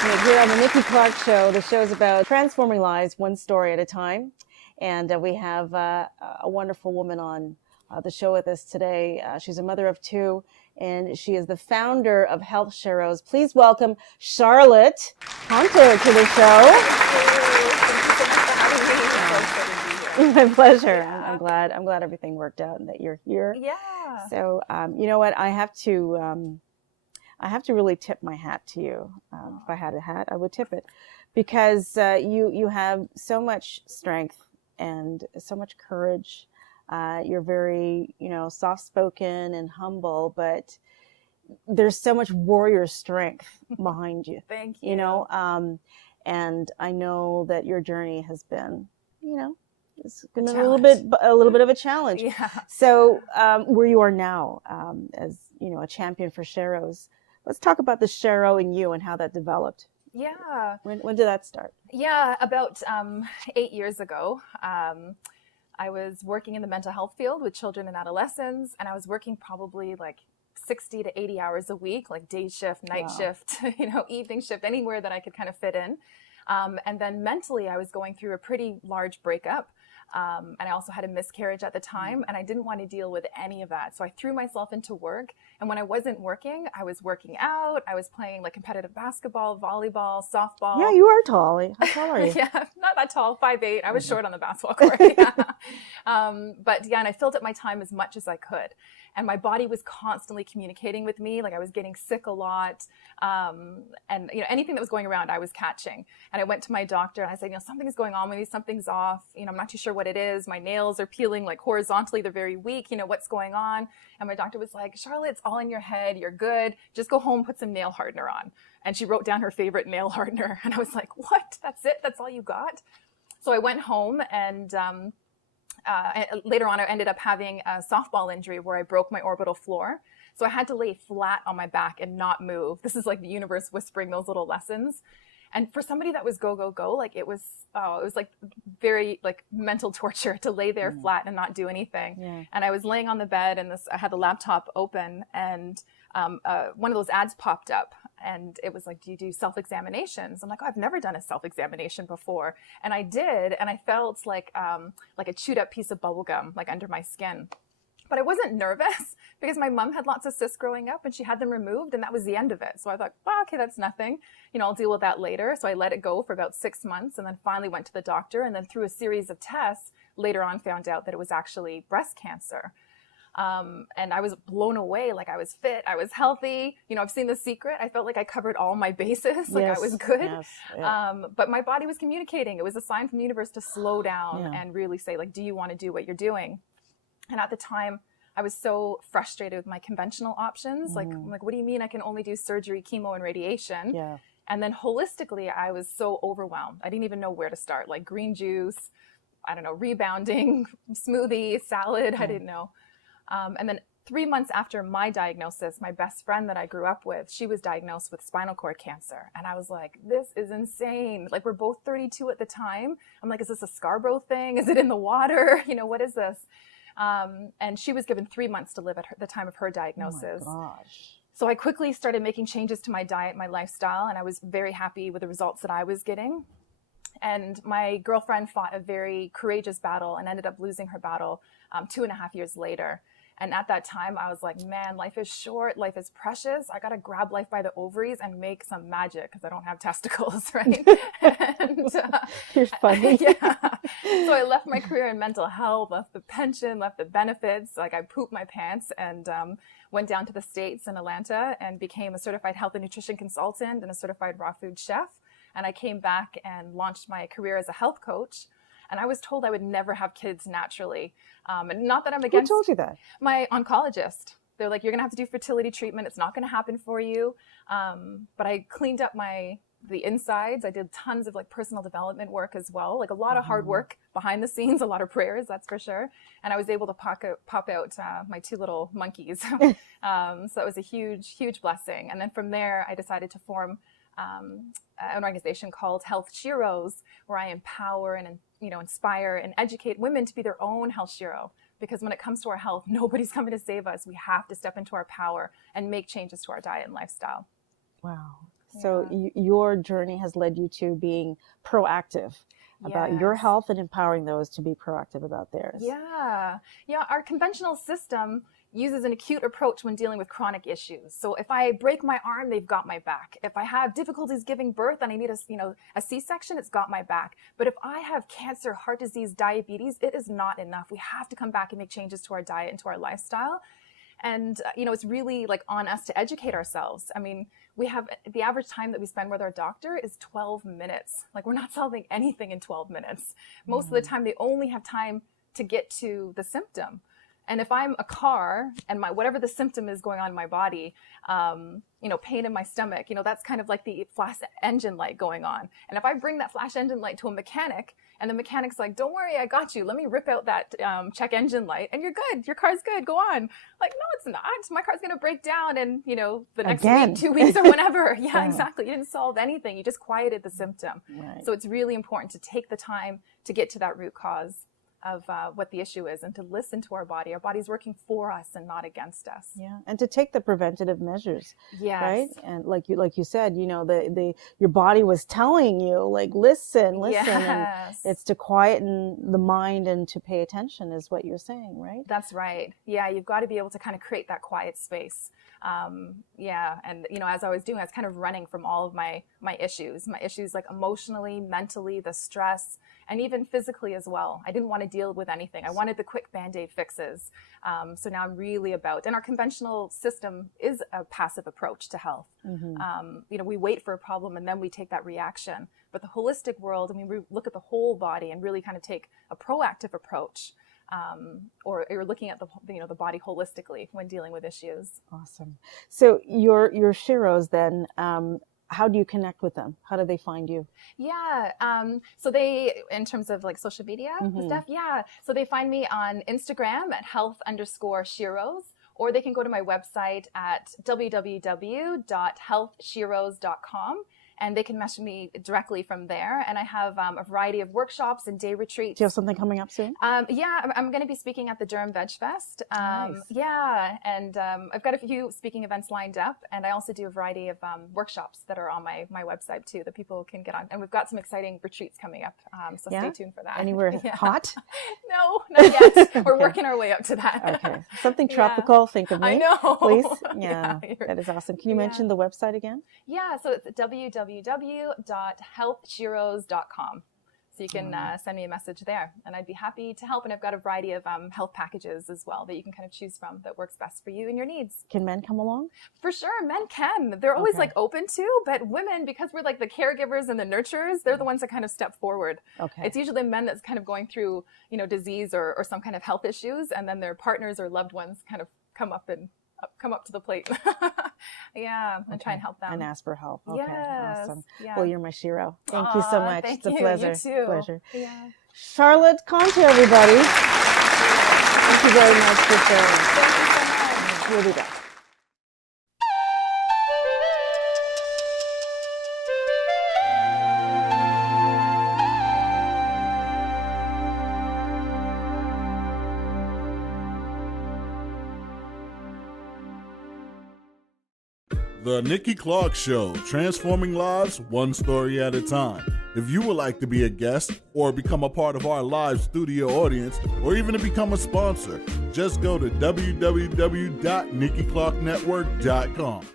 Intimate here on the Nikki Clarke Show. The show is about transforming lives one story at a time. And we have a wonderful woman on the show with us today. She's a mother of two, and she is the founder of Health Sheroes. Please welcome Charlotte Caunter to the show. Thank you so much for having me. My pleasure. Yeah. I'm glad everything worked out and that you're here. Yeah. So, you know what? I have to really tip my hat to you. If I had a hat, I would tip it, because you have so much strength and so much courage. You're very, soft-spoken and humble, but there's so much warrior strength behind you. Thank you. And I know that your journey has been, it's been a challenge. little bit of a challenge. Yeah. So where you are now, as a champion for Sheroes, let's talk about the Shero in you and how that developed. Yeah. When did that start? Yeah, about 8 years ago. I was working in the mental health field with children and adolescents, and I was working probably like 60 to 80 hours a week, like day shift, night shift, evening shift, anywhere that I could kind of fit in. And then mentally, I was going through a pretty large breakup. And I also had a miscarriage at the time, and I didn't want to deal with any of that. So I threw myself into work. And when I wasn't working, I was working out. I was playing like competitive basketball, volleyball, softball. Yeah, you are tall. How tall are you? Yeah, not that tall, 5'8". I was short on the basketball court. Yeah. And I filled up my time as much as I could. And my body was constantly communicating with me. Like I was getting sick a lot. And anything that was going around, I was catching. And I went to my doctor and I said, something's going on with me. Something's off. I'm not too sure what it is. My nails are peeling like horizontally. They're very weak. What's going on? And my doctor was like, Charlotte, it's all in your head. You're good. Just go home, put some nail hardener on. And she wrote down her favorite nail hardener. And I was like, what? That's it? That's all you got? So I went home, and later on, I ended up having a softball injury where I broke my orbital floor. So I had to lay flat on my back and not move. This is like the universe whispering those little lessons. And for somebody that was go, go, go, like it was like very like mental torture to lay there flat and not do anything. Yeah. And I was laying on the bed, and I had the laptop open, and one of those ads popped up, and it was like, do you do self-examinations? I'm like, I've never done a self-examination before. And I did. And I felt like a chewed up piece of bubble gum, like under my skin. But I wasn't nervous because my mom had lots of cysts growing up, and she had them removed, and that was the end of it. So I thought, okay, that's nothing. I'll deal with that later. So I let it go for about 6 months, and then finally went to the doctor, and then through a series of tests, later on found out that it was actually breast cancer. And I was blown away. Like I was fit, I was healthy. I've seen The Secret. I felt like I covered all my bases. Like I was good. Yes, yeah. But my body was communicating. It was a sign from the universe to slow down and really say, like, do you want to do what you're doing? And at the time, I was so frustrated with my conventional options. Like, I'm like, what do you mean I can only do surgery, chemo, and radiation? Yeah. And then holistically, I was so overwhelmed. I didn't even know where to start. Like green juice, I don't know, rebounding, smoothie, salad. I didn't know. And then 3 months after my diagnosis, my best friend that I grew up with, she was diagnosed with spinal cord cancer. And I was like, this is insane. Like, we're both 32 at the time. I'm like, is this a Scarborough thing? Is it in the water? What is this? And she was given 3 months to live at the time of her diagnosis. Oh my gosh. So I quickly started making changes to my diet, my lifestyle, and I was very happy with the results that I was getting. And my girlfriend fought a very courageous battle and ended up losing her battle 2.5 years later. And at that time, I was like, man, life is short. Life is precious. I got to grab life by the ovaries and make some magic because I don't have testicles, right? And, you're funny. Yeah. So I left my career in mental health, left the pension, left the benefits. Like I pooped my pants and went down to the States in Atlanta and became a certified health and nutrition consultant and a certified raw food chef. And I came back and launched my career as a health coach. And I was told I would never have kids naturally. And not that I'm against... Who told you that? My oncologist. They're like, you're going to have to do fertility treatment. It's not going to happen for you. But I cleaned up the insides. I did tons of like personal development work as well. Like a lot of hard work behind the scenes, a lot of prayers, that's for sure. And I was able to pop out my 2 little monkeys. So that was a huge, huge blessing. And then from there, I decided to form an organization called Health Sheroes, where I empower and inspire and educate women to be their own health shero. Because when it comes to our health, nobody's coming to save us. We have to step into our power and make changes to our diet and lifestyle. Wow. So your journey has led you to being proactive about your health and empowering those to be proactive about theirs. Yeah. Our conventional system uses an acute approach when dealing with chronic issues. So if I break my arm, they've got my back. If I have difficulties giving birth and I need a C-section, it's got my back. But if I have cancer, heart disease, diabetes, it is not enough. We have to come back and make changes to our diet and to our lifestyle. And, it's really like on us to educate ourselves. I mean, we have the average time that we spend with our doctor is 12 minutes. Like, we're not solving anything in 12 minutes. Most of the time, they only have time to get to the symptom. And if I'm a car and whatever the symptom is going on in my body, pain in my stomach, that's kind of like the flash engine light going on. And if I bring that flash engine light to a mechanic and the mechanic's like, don't worry, I got you. Let me rip out that check engine light and you're good. Your car's good. Go on. Like, no, it's not. My car's going to break down in, the next week, 2 weeks or whenever. Yeah, exactly. You didn't solve anything. You just quieted the symptom. Right. So it's really important to take the time to get to that root cause of what the issue is and to listen to our body. Our body's working for us and not against us. Yeah, and to take the preventative measures. Yes. Right? And like you said, your body was telling you, like, listen. Yes. And it's to quieten the mind and to pay attention is what you're saying, right? That's right. Yeah, you've got to be able to kind of create that quiet space. And as I was doing, I was kind of running from all of my issues like emotionally, mentally, the stress, and even physically as well. I didn't want to deal with anything. I wanted the quick Band-Aid fixes. So now I'm really and our conventional system is a passive approach to health. Mm-hmm. We wait for a problem and then we take that reaction. But the holistic world, we look at the whole body and really kind of take a proactive approach. Or you're looking at the body holistically when dealing with issues. Awesome. So your Sheros then, how do you connect with them? How do they find you? Yeah. So they, in terms of like social media stuff, so they find me on Instagram at health_Sheros, or they can go to my website at www.healthsheros.com. And they can message me directly from there. And I have a variety of workshops and day retreats. Do you have something coming up soon? I'm going to be speaking at the Durham Veg Fest. Nice. Yeah, and I've got a few speaking events lined up. And I also do a variety of workshops that are on my website too that people can get on. And we've got some exciting retreats coming up. So stay tuned for that. Anywhere hot? No, not yet. We're working our way up to that. Okay. Something tropical, think of me. I know. Please. Yeah, that is awesome. Can you mention the website again? Yeah, so it's www.healthsheros.com. So you can send me a message there, and I'd be happy to help. And I've got a variety of health packages as well that you can kind of choose from that works best for you and your needs. Can men come along? For sure, men can. They're always like open to, but women, because we're like the caregivers and the nurturers, they're the ones that kind of step forward. Okay. It's usually men that's kind of going through, disease or some kind of health issues, and then their partners or loved ones kind of come up to the plate. And try and help them. And ask for help. Okay, yes. awesome. Yeah. Well, you're my Shero. Thank you so much. Thank it's a pleasure. You too. Pleasure. Yeah. Charlotte Caunter, everybody. Thank you very much for sharing. Thank you so much. We'll be back. The Nikki Clarke Show, transforming lives one story at a time. If you would like to be a guest or become a part of our live studio audience, or even to become a sponsor, just go to www.NikkiClarkeNetwork.com.